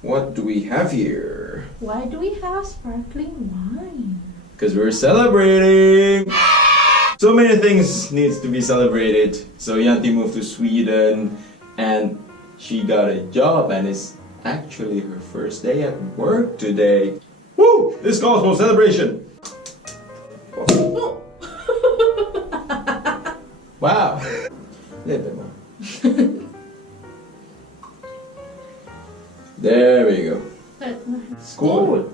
What do we have here? Why do we have sparkling wine? Because we're celebrating! So many things needs to be celebrated. So Yanti moved to Sweden and she got a job and it's actually her first day at work today. Woo! This calls for celebration! Wow! A little bit more. There we go. Skål!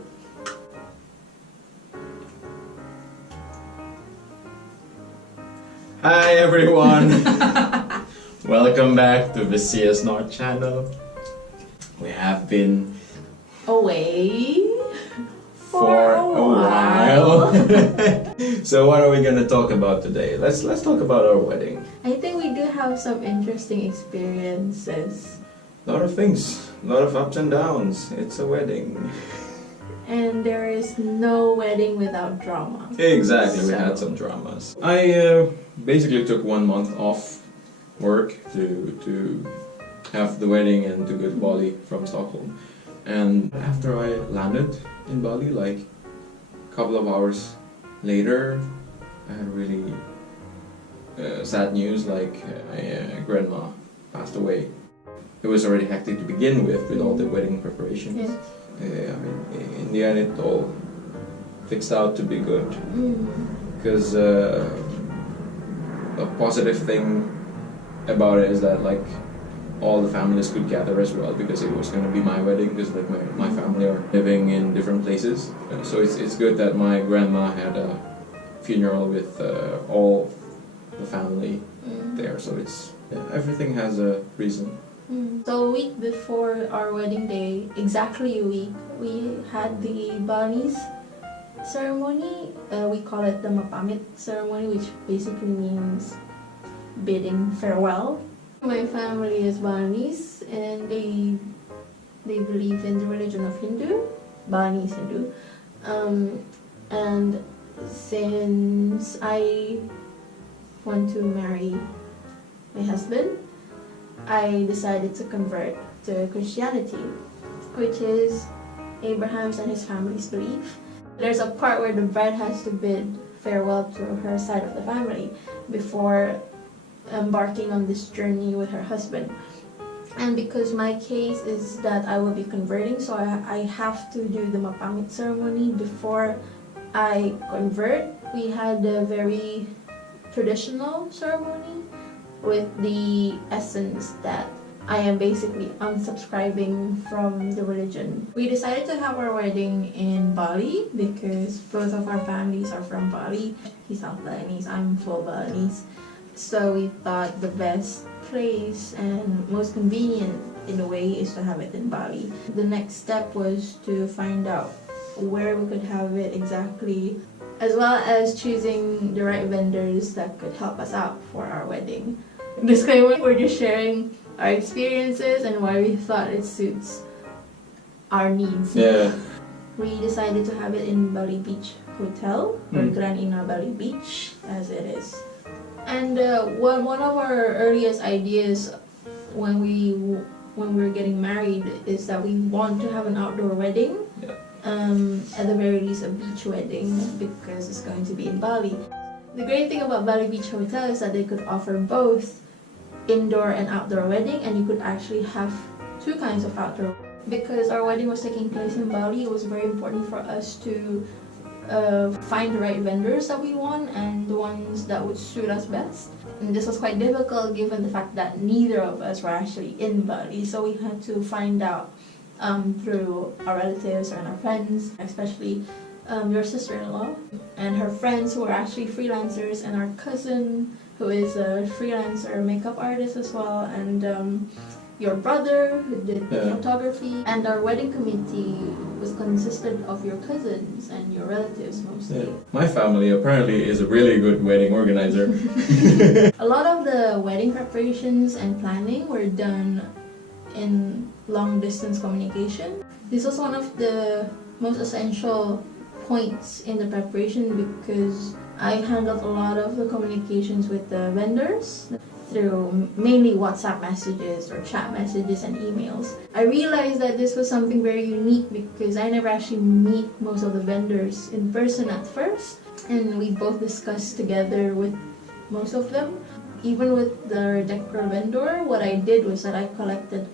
Hi everyone! Welcome back to the Ses Snart channel. We have been away for a while. So what are we gonna talk about today? Let's talk about our wedding. I think we do have some interesting experiences. A lot of things, a lot of ups and downs. It's a wedding. And there is no wedding without drama. Exactly, we had some dramas. I basically took 1 month off work to have the wedding and to go to Bali from Stockholm. And after I landed in Bali, like a couple of hours later, I had really sad news, like my grandma passed away. It was already hectic to begin with all the wedding preparations. Yes. In the end, it all fixed out to be good. Because a positive thing about it is that like all the families could gather as well, because it was going to be my wedding, because like my family are living in different places. So it's good that my grandma had a funeral with all the family there. So everything has a reason. So a week before our wedding day, exactly a week, we had the Balinese ceremony. We call it the Mapamit ceremony, which basically means bidding farewell. My family is Balinese and they believe in the religion of Hindu, Balinese Hindu. And since I want to marry my husband, I decided to convert to Christianity, which is Abraham's and his family's belief. There's a part where the bride has to bid farewell to her side of the family before embarking on this journey with her husband. And because my case is that I will be converting, so I have to do the Mapamit ceremony before I convert. We had a very traditional ceremony with the essence that I am basically unsubscribing from the religion. We decided to have our wedding in Bali because both of our families are from Bali. He's half Balinese, I'm full Balinese. So we thought the best place and most convenient in a way is to have it in Bali. The next step was to find out where we could have it exactly, as well as choosing the right vendors that could help us out for our wedding. Disclaimer, we're just sharing our experiences and why we thought it suits our needs. Yeah. We decided to have it in Bali Beach Hotel, or Grand Ina Bali Beach, as it is. And one of our earliest ideas when we were getting married is that we want to have an outdoor wedding. Yeah. At the very least a beach wedding, because it's going to be in Bali. The great thing about Bali Beach Hotel is that they could offer both indoor and outdoor wedding, and you could actually have two kinds of outdoor. Because our wedding was taking place in Bali, it was very important for us to find the right vendors that we want and the ones that would suit us best. And this was quite difficult given the fact that neither of us were actually in Bali, so we had to find out through our relatives and our friends, especially your sister-in-law and her friends who are actually freelancers, and our cousin who is a freelancer makeup artist as well, and your brother who did photography, and our wedding committee was consisted of your cousins and your relatives mostly. Yeah. My family apparently is a really good wedding organizer. A lot of the wedding preparations and planning were done in long distance communication. This was one of the most essential points in the preparation because I handled a lot of the communications with the vendors. through mainly WhatsApp messages or chat messages and emails. I realized that this was something very unique because I never actually meet most of the vendors in person at first, and we both discussed together with most of them. Even with the decor vendor, what I did was that I collected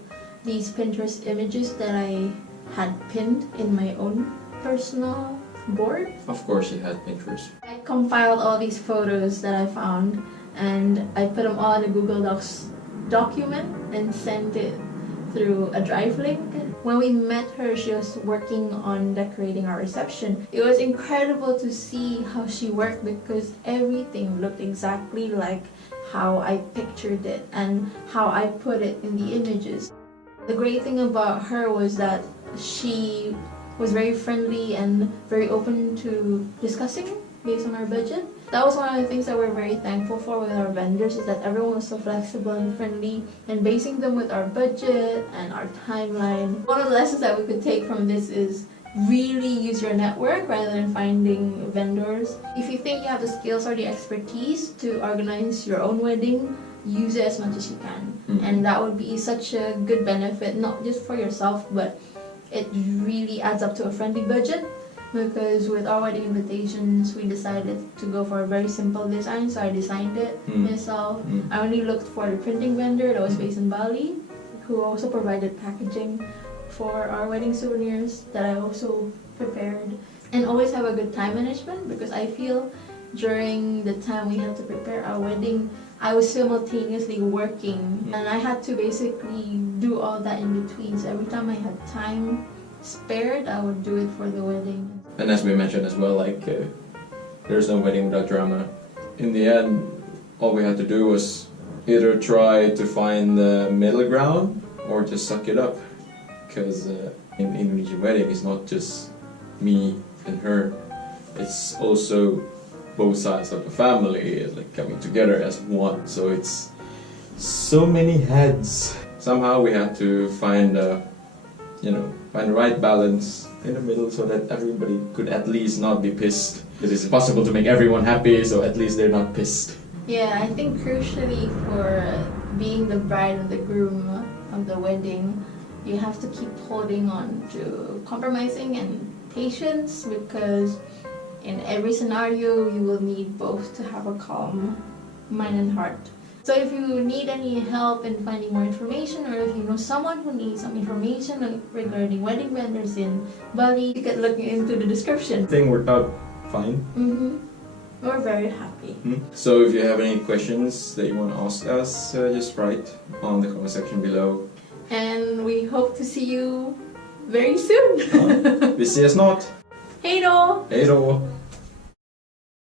these Pinterest images that I had pinned in my own personal board. Of course, you had Pinterest. I compiled all these photos that I found and I put them all in a Google Docs document and sent it through a drive link. When we met her, she was working on decorating our reception. It was incredible to see how she worked because everything looked exactly like how I pictured it and how I put it in the images. The great thing about her was that she was very friendly and very open to discussing based on our budget. That was one of the things that we're very thankful for with our vendors, is that everyone was so flexible and friendly, and basing them with our budget and our timeline. One of the lessons that we could take from this is really use your network rather than finding vendors. If you think you have the skills or the expertise to organize your own wedding, use it as much as you can. And that would be such a good benefit, not just for yourself, but it really adds up to a friendly budget. Because with our wedding invitations, we decided to go for a very simple design, so I designed it myself. I only looked for the printing vendor that was based in Bali, who also provided packaging for our wedding souvenirs that I also prepared. And always have a good time management, because I feel during the time we had to prepare our wedding, I was simultaneously working and I had to basically do all that in between. So every time I had time spared, I would do it for the wedding. And as we mentioned as well, like there's no wedding without drama. In the end, all we had to do was either try to find the middle ground or just suck it up. Because in Indonesian wedding, it's not just me and her, it's also both sides of the family like coming together as one. So it's so many heads. Somehow we had to find find the right balance in the middle so that everybody could at least not be pissed. It is possible to make everyone happy, so at least they're not pissed. Yeah, I think crucially for being the bride and the groom of the wedding, you have to keep holding on to compromising and patience, because in every scenario you will need both to have a calm mind and heart. So if you need any help in finding more information, or if you know someone who needs some information regarding wedding vendors in Bali, you can look into the description. Thing worked out fine. We're very happy. So if you have any questions that you want to ask us, just write on the comment section below. And we hope to see you very soon. Vi ses snart! Hej då! Hej då!